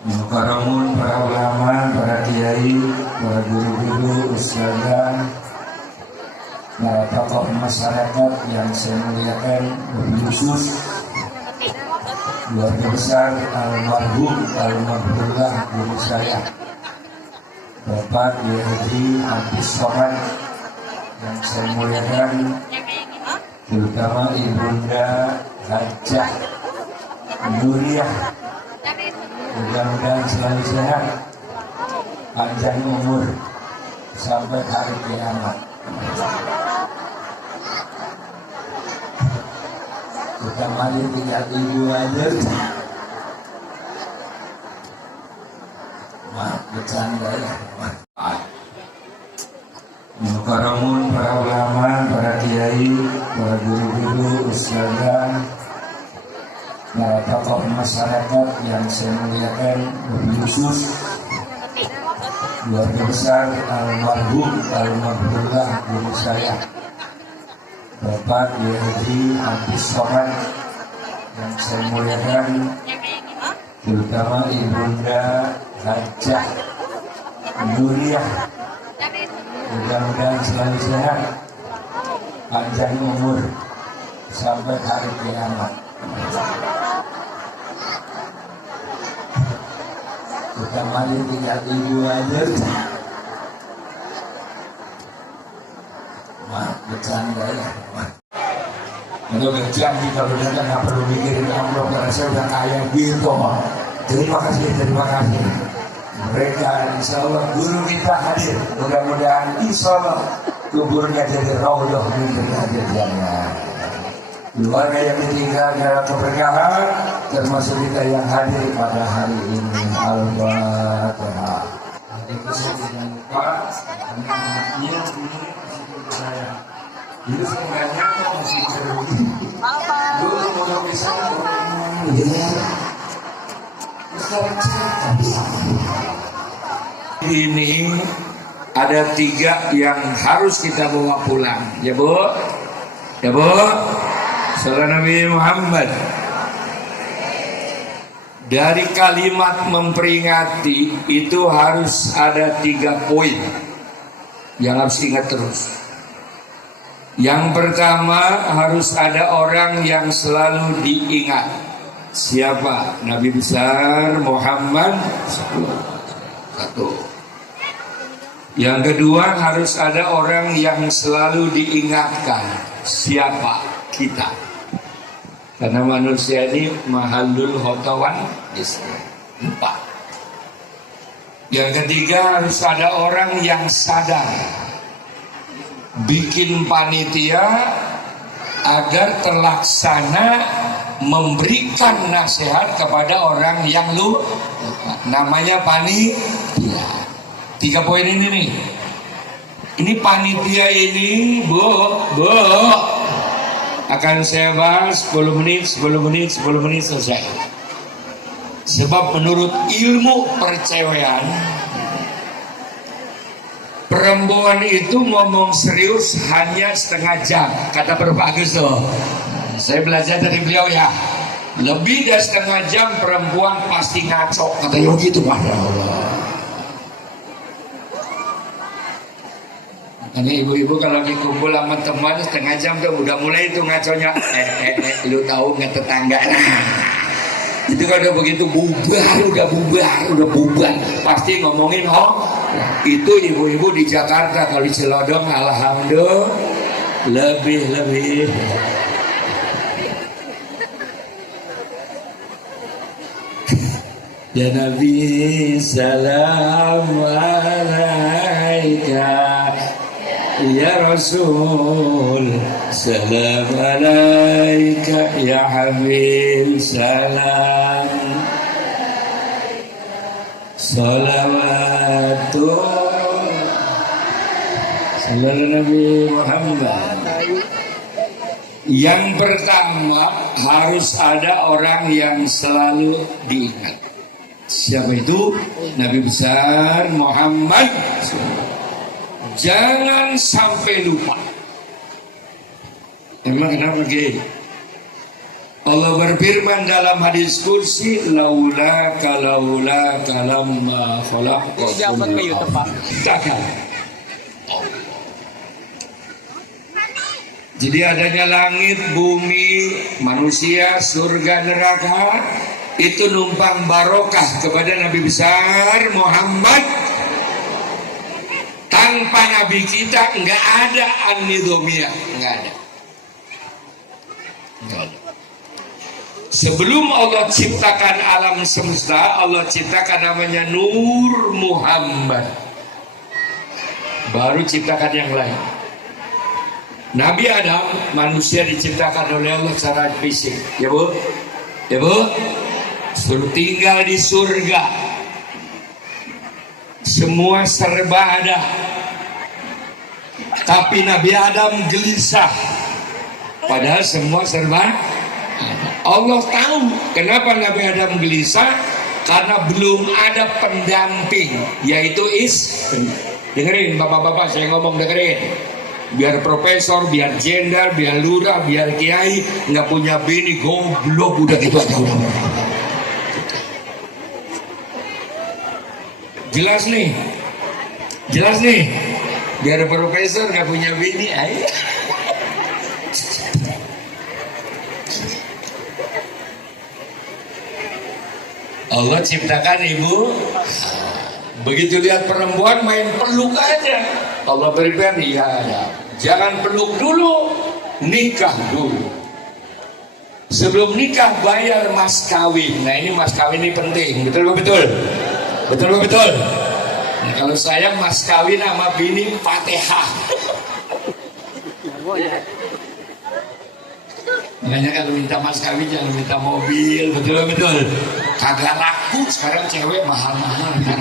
Mukarramun, para ulama, para kiai, para guru-guru, ustadzah, para tokoh masyarakat yang saya muliakan, khusus keluarga besar almarhumah guru saya, Bapak Haji Abdus Somad, yang saya muliakan, terutama Ibunda Hajah Nuriyah, mudah-mudahan selalu sehat, panjang umur sampai hari kiamat. Kita mari tinggal ibu aja. Maaf bercanda ya. Mukarramun, para ulama, para kiai, para guru-guru, ustadzah, para tokoh masyarakat yang saya muliakan, khusus keluarga besar almarhumah guru saya, Bapak Haji Abdus Somad, yang saya muliakan, terutama Ibunda Hajah Nuriyah, mudah-mudahan selalu sehat, panjang umur sampai hari kiamat. Kita mari tinggal ibu aja. Maaf bercanda ya. Kalau kerjaan kita udah nggak perlu mikirin amplop karena saya udah kaya gitu. Terima kasih. Mereka insya Allah guru kita hadir. Mudah-mudahan insya Allah kuburnya jadi raudhah min riyadil jannah. Keluarga yang ditinggal dalam keberkahan, termasuk kita yang hadir pada hari ini. Al-Fatihah. Itu saya tidak lupa, anaknya ini saya. Itu sebenarnya kok masih kerugi. Dulu mau bisa ini ada 3 yang harus kita bawa pulang, ya Bu, ya Bu. Salam Nabi Muhammad. Dari kalimat memperingati itu harus ada 3 poin yang harus ingat terus. Yang pertama, harus ada orang yang selalu diingat. Siapa? Nabi besar Muhammad. 1. Yang kedua, harus ada orang yang selalu diingatkan. Siapa? Kita. Karena manusia ini mahalul khotawan 4. Yang ketiga, harus ada orang yang sadar bikin panitia agar terlaksana memberikan nasihat kepada orang yang lupa. Namanya panitia. 3 poin ini nih. Ini panitia ini, Bu, akan saya bahas 10 menit selesai. Sebab menurut ilmu percewean, perempuan itu ngomong serius hanya setengah jam. Kata Bapak Agus tuh, saya belajar dari beliau ya. Lebih dari setengah jam perempuan pasti ngaco. Kata Yogi itu, Masya Allah. Ini ibu-ibu kalau lagi kumpul sama teman setengah jam tuh udah mulai itu ngaconya. Lu tahu nggak tetangga? Itu kalau udah begitu udah bubar. Pasti ngomongin itu ibu-ibu di Jakarta. Kalau di Celodong alhamdulillah lebih. Ya Nabi salam alaika, ya Rasul salam alaika, ya Habib salam salawatullah sallallahu Nabi Muhammad. Yang pertama, harus ada orang yang selalu diingat. Siapa itu? Nabi besar Muhammad. Jangan sampai lupa. Emang kenapa gini? Allah berfirman dalam hadis kursi, laula kalamma khalaqakum. Takkan. Jadi adanya langit, bumi, manusia, surga, neraka itu numpang barokah kepada Nabi besar Muhammad. Tanpa Nabi kita enggak ada an-nidhomiyah, enggak ada. Sebelum Allah ciptakan alam semesta, Allah ciptakan namanya Nur Muhammad. Baru ciptakan yang lain. Nabi Adam, manusia diciptakan oleh Allah secara fisik. Ya Bu? Ya Bu? Suruh tinggal di surga. Semua serba ada. Tapi Nabi Adam gelisah. Padahal semua serba ada. Allah tahu kenapa Nabi Adam gelisah, karena belum ada pendamping, yaitu dengerin bapak-bapak saya ngomong, dengerin. Biar profesor, biar jenderal, biar lurah, biar kiai nggak punya bini, goblok udah gitu aja udah. Jelas nih, biar profesor nggak punya bini, ayo. Allah ciptakan ibu, begitu lihat perempuan main peluk aja. Allah berikan, iya ada. Jangan peluk dulu, nikah dulu. Sebelum nikah bayar mas kawin. Nah ini mas kawin ini penting, betul betul. Nah, kalau saya mas kawin sama bini Fatihah. Makanya kalau minta mas kawin jangan minta mobil, betul. Kagak laku sekarang cewek mahal-mahal kan.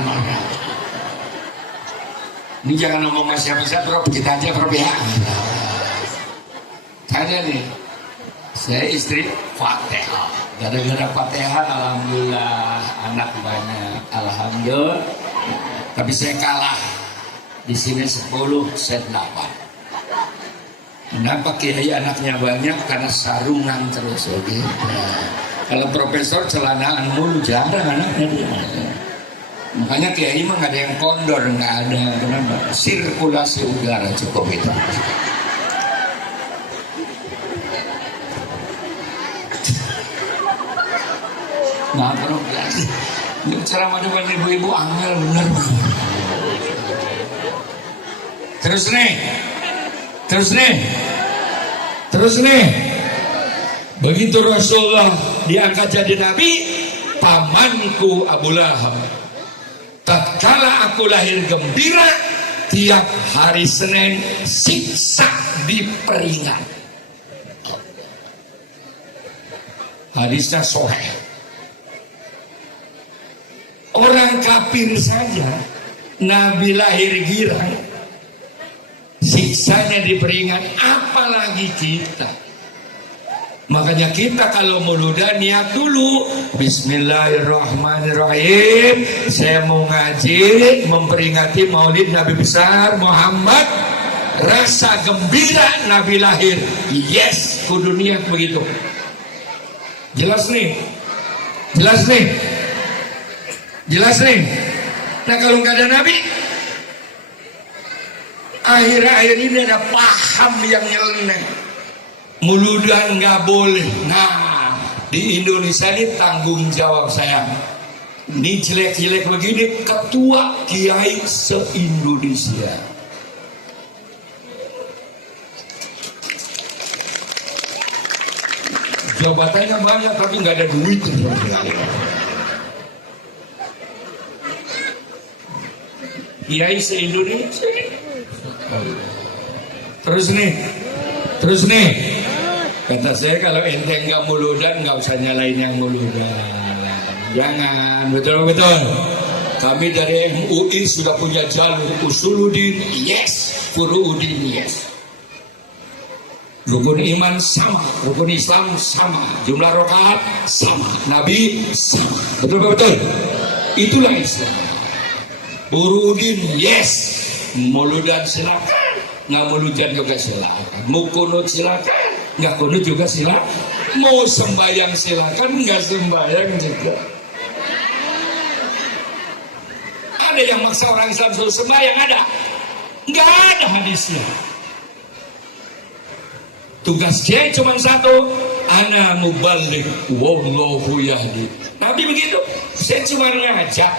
Ini jangan ngomong mas siapa-siapa, Prof, kita aja Prof ya. Tanya nih, saya istri Fatihah. Gara-gara Fatihah alhamdulillah anak banyak, alhamdulillah. Tapi saya kalah. Di sini 10, saya 8. Kenapa kiai anaknya banyak? Karena sarungan terus. Okay? Nah, kalau profesor celanaan mulu, jarang anaknya dia. Makanya kiai mah nggak ada yang kondor, nggak ada. Kenapa? Sirkulasi udara cukup itu. Nah, bro, ini ceramah depan ibu-ibu angel bener. Terus nih, begitu Rasulullah diangkat jadi nabi, pamanku Abu Lahab, tatkala aku lahir gembira, tiap hari Senin siksa diperingat. Hadisnya sahih. Orang kafir saja Nabi lahir girang, siksanya diperingat, apalagi kita. Makanya kita kalau muludan niat dulu, bismillahirrahmanirrahim, saya mau ngaji memperingati maulid Nabi besar Muhammad, rasa gembira Nabi lahir. Yes, kudu niat begitu. Jelas nih. Nah kalau nggak ada Nabi, akhir-akhir ini ada paham yang nyeleneh. Muludan nggak boleh. Nah di Indonesia ini tanggung jawab saya. Ini jelek-jelek begini, ketua kiai se-Indonesia. Jabatannya banyak tapi nggak ada duit. Kiai se-Indonesia. Terus nih. Kata saya kalau ente nggak muludan nggak usah nyalain yang muludan. Jangan, betul. Kami dari MUI sudah punya jalur usuluddin, yes. Furuuddin, yes. Rukun iman sama, rukun Islam sama, jumlah rakaat sama, Nabi sama, betul. Itulah Islam. Furuuddin, yes. Muludan silakan, nggak muludan juga silakan. Mau kunut silakan, nggak kunut juga silakan. Mau sembahyang silakan, nggak sembahyang juga. Ada yang maksa orang Islam suruh sembahyang, ada? Nggak ada hadisnya. Tugas dia cuma satu, ana muballigh wallahu yahdi. Nabi begitu, saya cuma ngajak.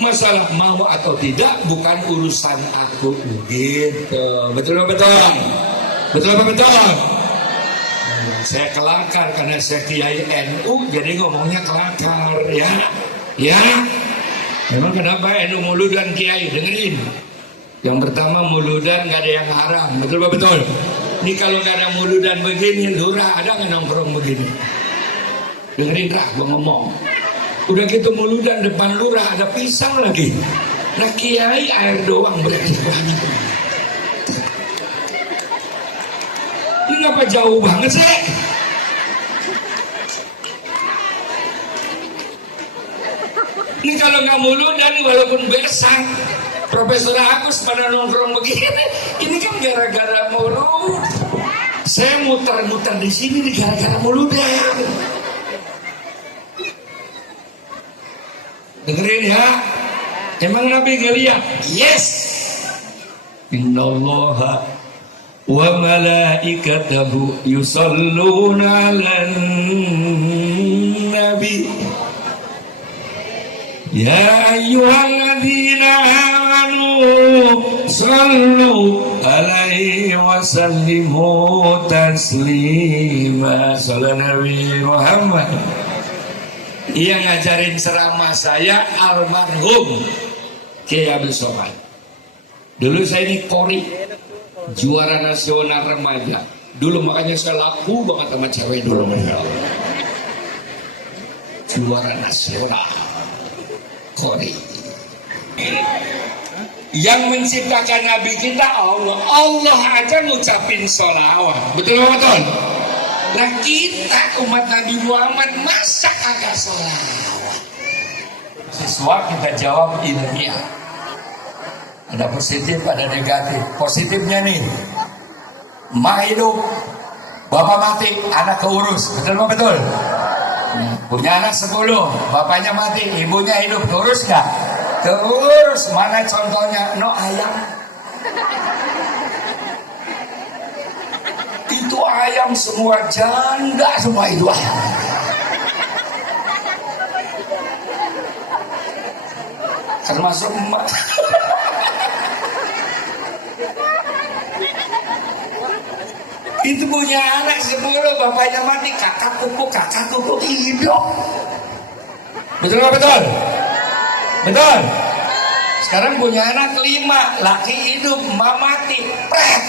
Masalah mau atau tidak bukan urusan aku, gitu. Betul betul. Betul betul. Saya kelakar karena saya kiai NU, jadi ngomongnya kelakar, ya. Ya. Memang kenapa NU muludan kiai? Dengerin. Yang pertama muludan nggak ada yang haram, betul betul. Ini kalau nggak ada muludan begini, lurah ada nggak nongkrong begini? Dengerin dah, gua ngomong. Udah gitu muludan depan lurah ada pisang lagi. Nah kiai air doang berarti banyak. Ini ngapa jauh banget sih? Ini kalau nggak muludan walaupun bersang, Profesor Agus pada nongkrong begini. Ini kan gara-gara mulut. Saya muter-muter di sini gara-gara muludan. Dengerin ya. Emang Nabi ngeliat? Yes. Innallaha wa malaikatahu yusalluna 'alan nabi. Ya ayyuhalladzina amanu sallu alaihi wa sallimu taslima. Sallallahu Nabi Muhammad. Ia ngajarin ceramah saya almarhum Kiai Abdul Somad. Dulu saya ini kori juara nasional remaja. Dulu makanya saya laku banget sama cewek dulu. Juara nasional kori. Yang menciptakan Nabi kita Allah. Allah aja ngucapin sholawat. Betul betul. Nah kita umat Nabi Muhammad masa agak sholawat? Siswa kita jawab ilmiah. Ada positif, ada negatif. Positifnya nih, emak hidup, bapak mati, anak keurus. Betul betul. Punya anak 10, bapaknya mati, ibunya hidup, keurus gak? Keurus. Mana contohnya? No ayam. Itu ayam semua janda, semua itu ayam. Termasuk emak. Itu punya anak 10, bapaknya mati, kakak kuku hidup. Betul betul? Betul. Sekarang punya anak 5, laki hidup, emak mati. Pret.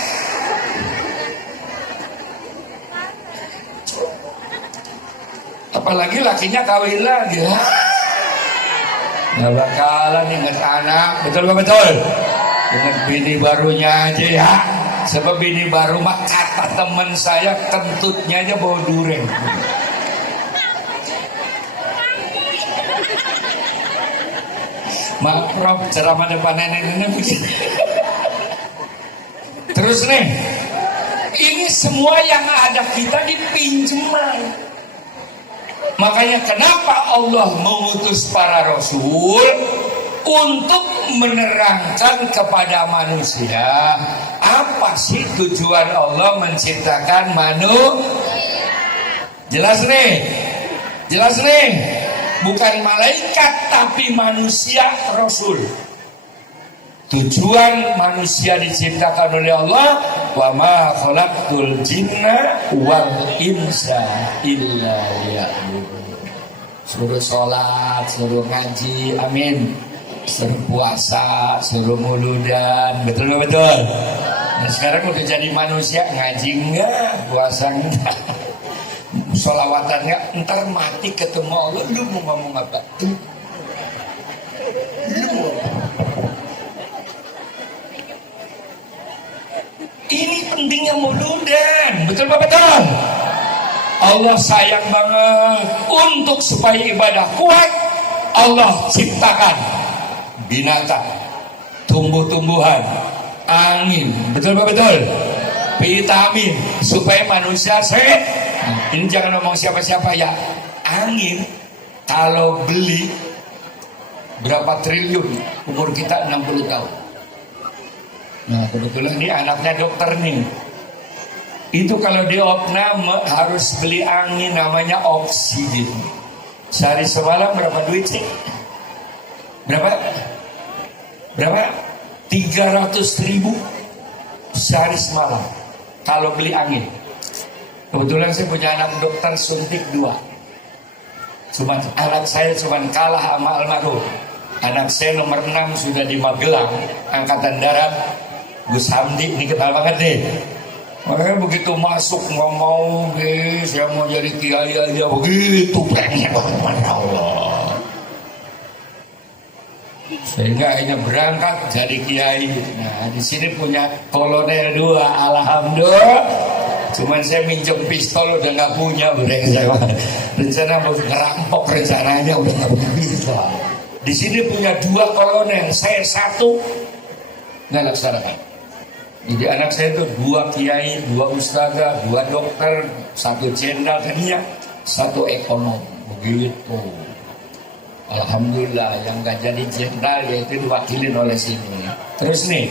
Apalagi lakinya kawin lagi. Nggak bakalan inget anak. Betul betul? Ingat bini barunya aja ya. Sebab bini baru mah kata temen saya kentutnya aja bau durian. Maaf Prof, ceramah depan nenek-nenek begini. Terus nih, ini semua yang ada kita dipinjeman. Makanya kenapa Allah mengutus para rasul untuk menerangkan kepada manusia apa sih tujuan Allah menciptakan manusia. Jelas nih, bukan malaikat tapi manusia rasul. Tujuan manusia diciptakan oleh Allah, wa ma khalaqtul jinna wal insa illa liya'budun. Suruh sholat, suruh ngaji, amin. Suruh puasa, suruh muludan, betul betul. Nah, sekarang udah jadi manusia, ngaji enggak, puasa enggak, sholawatan enggak, ntar mati ketemu Allah, lu mau ngomong apa? Ini pentingnya muludan, betul betul. Allah sayang banget untuk supaya ibadah kuat. Allah ciptakan binatang, tumbuh-tumbuhan, angin, betul betul, vitamin supaya manusia sehat. Ini jangan ngomong siapa-siapa ya. Angin kalau beli berapa triliun, umur kita 60 tahun. Nah kebetulan ini anaknya dokter nih. Itu kalau di opname harus beli angin namanya oksigen. Sehari semalam berapa duit sih? Berapa? 300.000 sehari semalam kalau beli angin. Kebetulan saya punya anak dokter suntik 2. Anak saya cuma kalah sama almarhum. Anak saya nomor 6 sudah di Magelang, Angkatan Darat. Gus Hamdi, ini kenal banget nih. Makanya begitu masuk ngomong, saya mau jadi kiai aja begitu pengen banget Allah. Sehingga akhirnya berangkat jadi kiai. Nah di sini punya kolonel 2, alhamdulillah. Cuman saya minjem pistol udah nggak punya, rencana mau ngerampok rencananya udah nggak bisa. Di sini punya 2 kolonel, saya 1 nggak laksanakan. Jadi anak saya itu 2 kiai, 2 ustazah, 2 dokter, 1 jenderal tadinya, 1 ekonom, begitu. Alhamdulillah yang nggak jadi jenderal yaitu diwakilin oleh sini. Terus nih.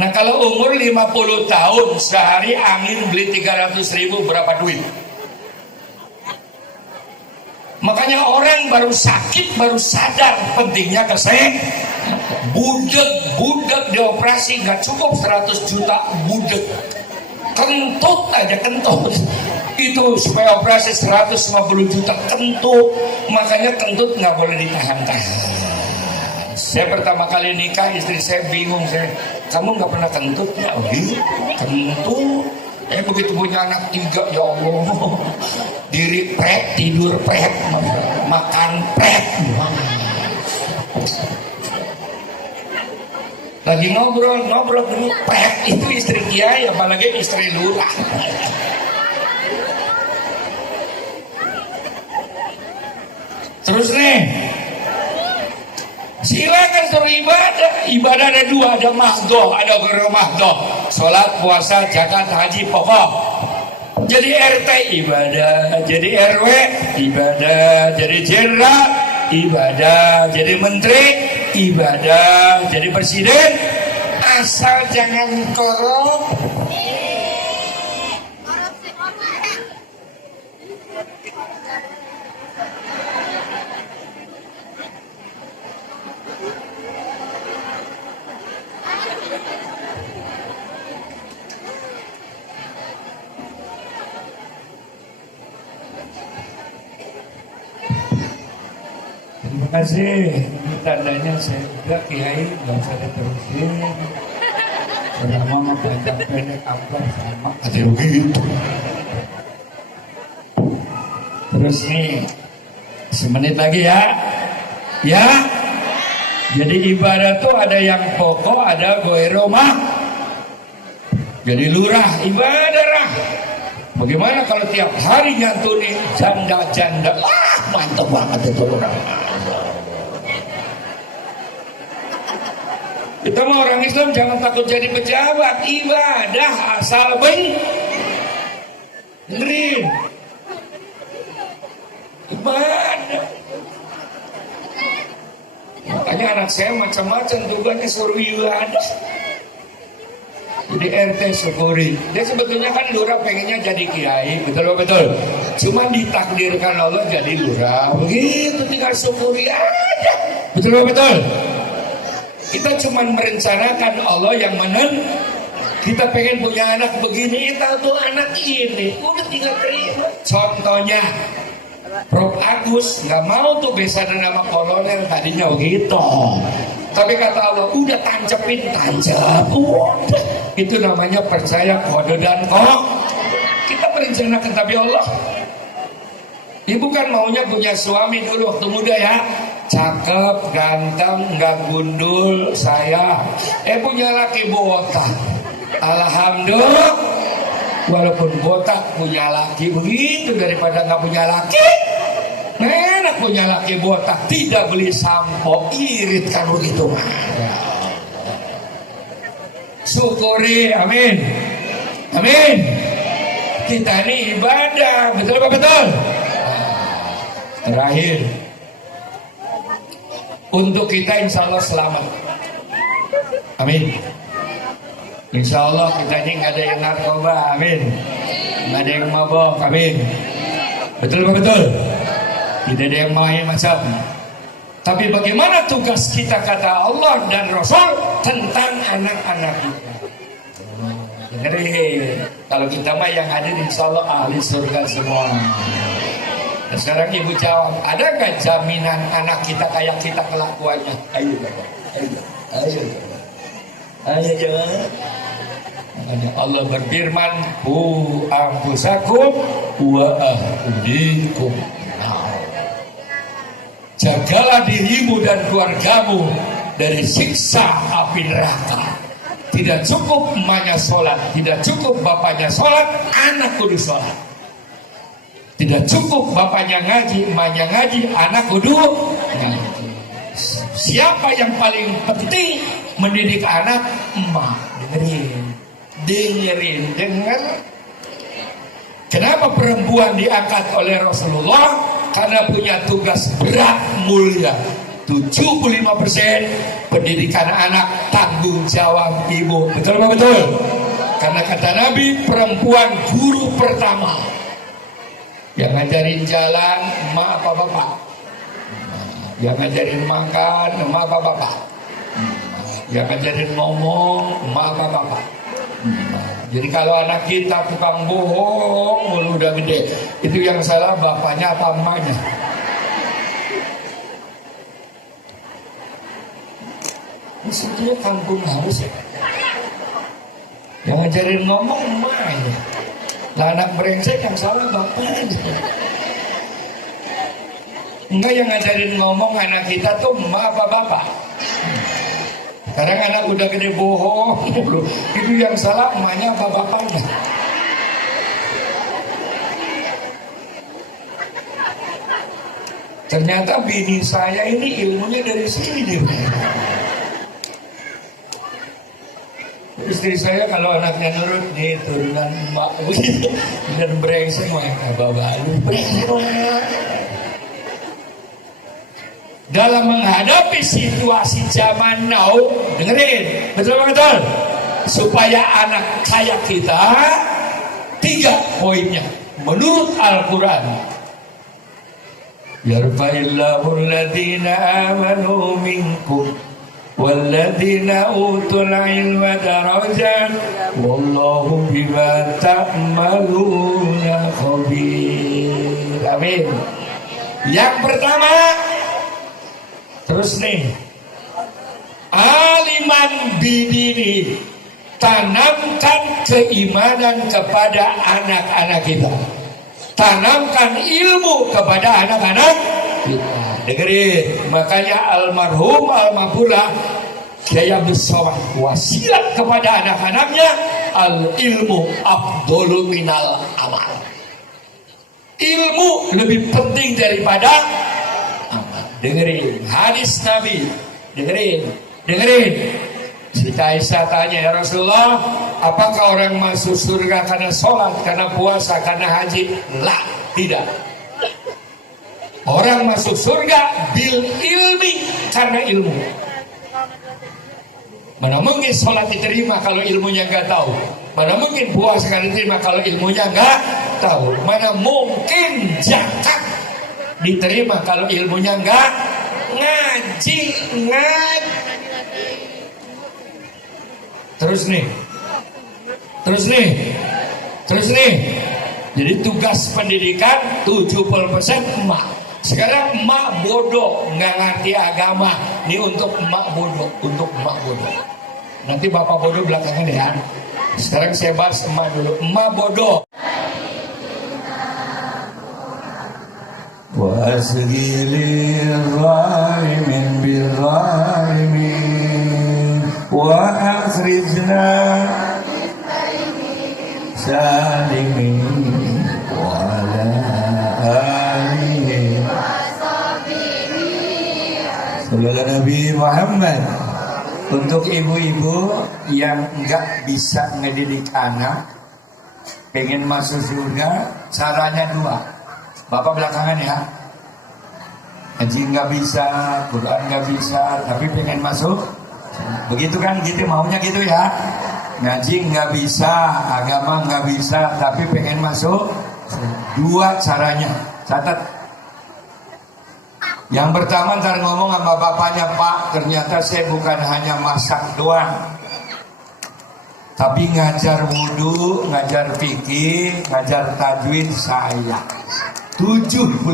Nah kalau umur 50 tahun sehari angin beli 300.000 berapa duit? Makanya orang baru sakit baru sadar pentingnya kesehatan. Budek dioperasi nggak cukup 100 juta budek. Kentut aja kentut. Itu supaya operasi 150 juta kentut. Makanya kentut nggak boleh ditahan-tahan. Saya pertama kali nikah istri saya bingung, kamu nggak pernah kentut ya? Oh gitu, kentut. Begitu punya anak 3 ya Allah, diri prek, tidur prek, makan prek. Lagi ngobrol dulu prek, itu istri kiai apalagi istri lurah. Terus nih, silakan suruh ibadah ada 2, ada mahdoh, ada guru mahdoh, sholat, puasa, zakat, haji, pokok. Jadi RT ibadah, jadi RW ibadah, jadi jenderal ibadah, jadi menteri ibadah, jadi presiden, asal jangan korup. Terima kasih. Ini tandanya saya juga kiai nggak usah diterusin. Selama mau panjang pendek apa sama ada begitu. Terus nih, semenit lagi ya. Ya. Jadi ibadah tuh ada yang pokok, ada goeromah. Jadi lurah ibadah. Bagaimana kalau tiap hari nyantuni janda-janda? Mantap banget itu lurah. Kita mau orang Islam jangan takut jadi pejabat, ibadah asal benerin. Ibadah. Makanya anak saya macam-macam tugasnya suruh ibadah. Jadi RT syukuri. Dia sebetulnya kan lurah pengennya jadi kiai, betul. Cuma ditakdirkan Allah jadi lurah. Begitu tinggal syukuri aja. Betul. Kita cuma merencanakan Allah yang kita pengen punya anak begini, kita tuh anak ini, udah tinggal terima. Contohnya, Prof Agus nggak mau tuh besaran nama kolonel tadinya begitu. Tapi kata Allah, udah tancap. Itu namanya percaya kode dan kok. Kita merencanakan tapi Allah. Ibu kan maunya punya suami dulu waktu muda ya. Cakep, ganteng, nggak gundul, saya. Punya laki botak. Alhamdulillah. Walaupun botak punya laki begitu daripada nggak punya laki. Enak punya laki botak, tidak beli sampo, irit kan begitu. Syukuri, amin. kita ini ibadah, betul apa betul? Terakhir, untuk kita insya Allah selamat. Amin. Insya Allah kita ini nggak ada yang narkoba, amin. Nggak ada yang mabok, amin. Betul apa betul? Tidak ada yang main macam. Tapi bagaimana tugas kita kata Allah dan Rasul tentang anak-anak kita? Dengerin, kalau kita mah yang hadir insya Allah ahli surga semua. Nah, sekarang ibu jawab, ada nggak jaminan anak kita kayak kita kelakuannya? Ayo, jawab. Allah berfirman, anfusakum wa ahlikum. Jagalah dirimu dan keluargamu dari siksa api neraka. Tidak cukup emaknya sholat, tidak cukup bapaknya sholat, anak kudu sholat. Tidak cukup bapaknya ngaji, emaknya ngaji, anak kudu ngaji. Siapa yang paling penting mendidik anak? Emak. Dengerin. Kenapa perempuan diangkat oleh Rasulullah? Karena punya tugas berat mulia. 75% pendidikan anak tanggung jawab ibu. Betul apa betul? Karena kata Nabi, perempuan guru pertama. Yang ngajarin jalan emak apa bapak? Yang ngajarin makan emak apa bapak? Yang ngajarin ngomong emak apa bapak? Jadi kalau anak kita tukang bohong mulu udah gede, itu yang salah bapaknya apa emaknya? Ini sebetulnya kampung harus ya. Yang ngajarin ngomong emaknya. Lah anak brengsek yang salah bapaknya. Enggak, yang ngajarin ngomong anak kita tuh emak apa bapak? Sekarang anak udah gede bohong, itu yang salah emaknya apa bapaknya? Ternyata bini saya ini ilmunya dari sini dia. Istri saya kalau anaknya nurut nih turunan emak begitu dan brengsek mah bapak lu brengsek. Dalam menghadapi situasi zaman now, dengerin, betul? Supaya anak kayak kita, 3 poinnya menurut Al-Quran. Yarfa'illahu alladhina amanu minkum walladhina utul ilma darajat wallahu bima ta'maluna khabir. Amin. Yang pertama, terus nih, aliman bidini, tanamkan keimanan kepada anak-anak kita, tanamkan ilmu kepada anak-anak kita. Dengerin, makanya almarhum almarhumah Kiai Abdul Somad wasiat kepada anak-anaknya, al ilmu afdhalu minal amal. Ilmu lebih penting daripada amal. Dengerin hadis Nabi, dengerin. Siti Aisyah tanya, ya Rasulullah, apakah orang masuk surga karena sholat, karena puasa, karena haji? Lah, tidak. Orang masuk surga bil ilmi, karena ilmu. Mana mungkin sholat diterima kalau ilmunya nggak tahu? Mana mungkin puasa diterima kalau ilmunya nggak tahu? Mana mungkin zakat diterima kalau ilmunya nggak ngaji. Terus nih. Jadi tugas pendidikan 70% emak. Sekarang emak bodoh, nggak ngerti agama. Ini untuk emak bodoh, Nanti bapak bodoh belakangan ya. Sekarang saya bahas emak dulu. Emak bodoh. Wa asghilir rahimin birrahimin wa akhrijna salimin wa ala alihi sallallahu Nabi Muhammad. Untuk ibu-ibu yang nggak bisa ngedidik anak, pengen masuk surga, caranya dua. Bapak belakangan ya, ngaji nggak bisa, Quran nggak bisa, tapi pengen masuk. Begitu kan, gitu maunya gitu ya. Ngaji nggak bisa, agama nggak bisa, tapi pengen masuk. Dua caranya, catat. Yang pertama ntar ngomong sama bapaknya, Pak, ternyata saya bukan hanya masak doang, tapi ngajar wudhu, ngajar fikih, ngajar tajwid saya 75%.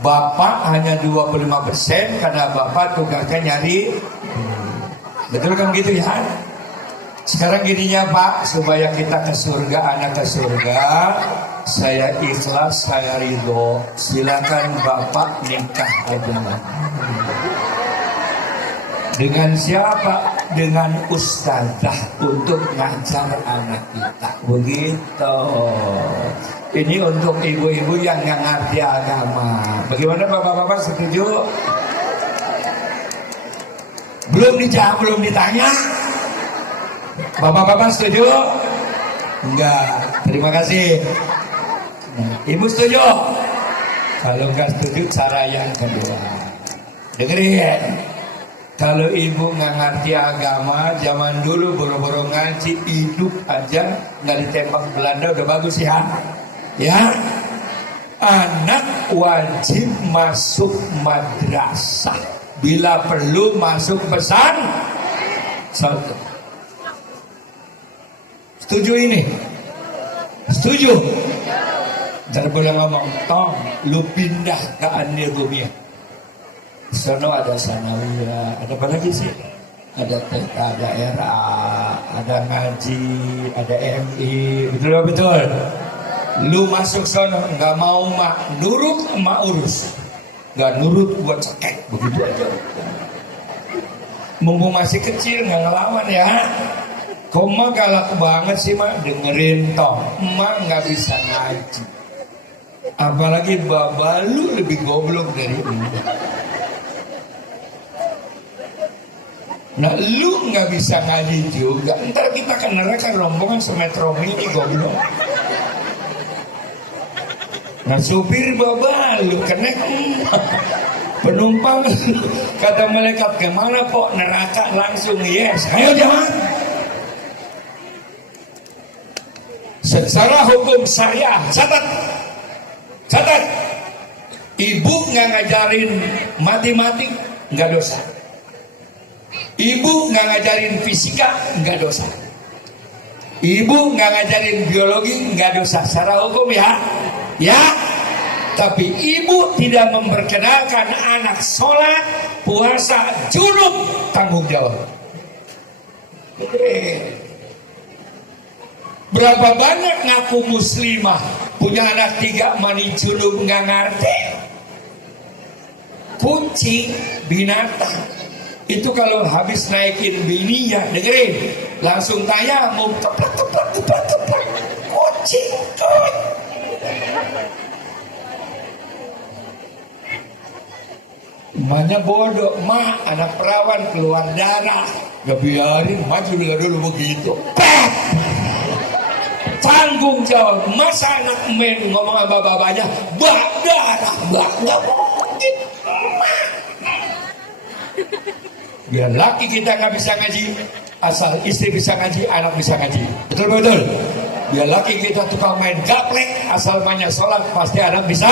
Bapak hanya 25% karena bapak tugasnya nyari. Betul kan gitu ya? Sekarang gininya Pak, supaya kita ke surga, anak ke surga, saya ikhlas, saya ridho. Silakan Bapak nikah aja. Dengan siapa? Dengan ustazah untuk ngajar anak kita. Begitu. Ini untuk ibu-ibu yang nggak ngerti agama. Bagaimana Bapak-bapak, setuju? Belum dijawab, belum ditanya. Bapak-bapak setuju? Enggak. Terima kasih. Ibu setuju? Kalau enggak setuju, cara yang kedua. Dengerin. Kalau ibu nggak ngerti agama, zaman dulu boro-boro ngaji, hidup aja nggak ditembak Belanda udah bagus ya. Ya, anak wajib masuk madrasah. Bila perlu masuk pesan satu. Setuju ini? Setuju? Jangan boleh ngomong, tong, lu pindah ke Anirumia. Sono ada sanawiyah, ada apa lagi sih? Ada TK, ada RA, ada ngaji, ada MI, betul. Lu masuk sono, nggak mau mak, nurut emak urus, nggak nurut buat cekek, begitu aja. Mumpung masih kecil nggak ngelawan ya. Kau mah galak banget sih mak, dengerin toh, emak nggak bisa ngaji. Apalagi baba lu lebih goblok dari emak. Nah lu nggak bisa ngaji juga, ntar kita ke neraka rombongan semetro mini goblok. Nah supir bawa lu kena penumpang kata malaikat kemana kok neraka, langsung yes, ayo jangan. Secara hukum syariah, catat, ibu nggak ngajarin matematik nggak dosa. Ibu nggak ngajarin fisika, nggak dosa. Ibu nggak ngajarin biologi, nggak dosa. Secara hukum ya. Tapi ibu tidak memperkenalkan anak sholat, puasa, junub, tanggung jawab. Berapa banyak ngaku muslimah, punya anak 3 mani junub nggak ngerti. Kucing, binatang. Itu kalau habis naikin bininya, dengerin, langsung tayamum, tepat, kucing. Emaknya bodoh, mak anak perawan keluar darah, gak biarin, mak juga dulu begitu. Tanggung jawab, masa anak men ngomong sama bapaknya, bak darah, gak mungkin. Biar laki kita nggak bisa ngaji, asal istri bisa ngaji, anak bisa ngaji. Betul. Biar laki kita tukang main gaplek, asal banyak sholat, pasti anak bisa.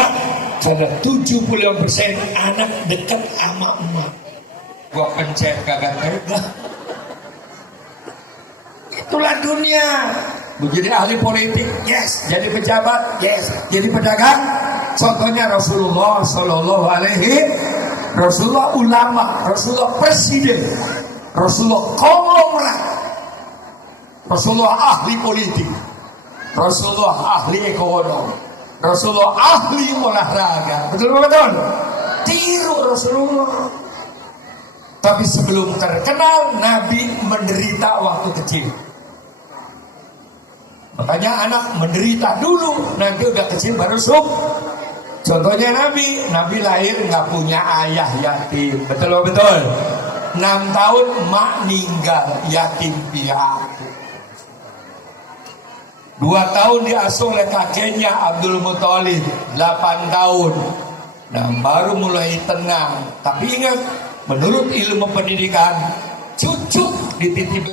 Karena 75% anak dekat sama emak. Gua pencet kagak kerja. Itulah dunia. Menjadi ahli politik, yes. Jadi pejabat, yes. Jadi pedagang, contohnya Rasulullah Sallallahu Alaihi. Rasulullah ulama, Rasulullah presiden, Rasulullah konglomerat, Rasulullah ahli politik, Rasulullah ahli ekonomi, Rasulullah ahli olahraga. Betul? Tiru Rasulullah. Tapi sebelum terkenal, Nabi menderita waktu kecil. Makanya anak menderita dulu, nanti udah kecil baru Contohnya Nabi lahir nggak punya ayah, yatim. Betul. 6 tahun mak meninggal, yatim piatu. 2 tahun diasuh oleh kakeknya Abdul Muthalib, 8 tahun. Nah, baru mulai tenang. Tapi ingat, menurut ilmu pendidikan, cucu dititip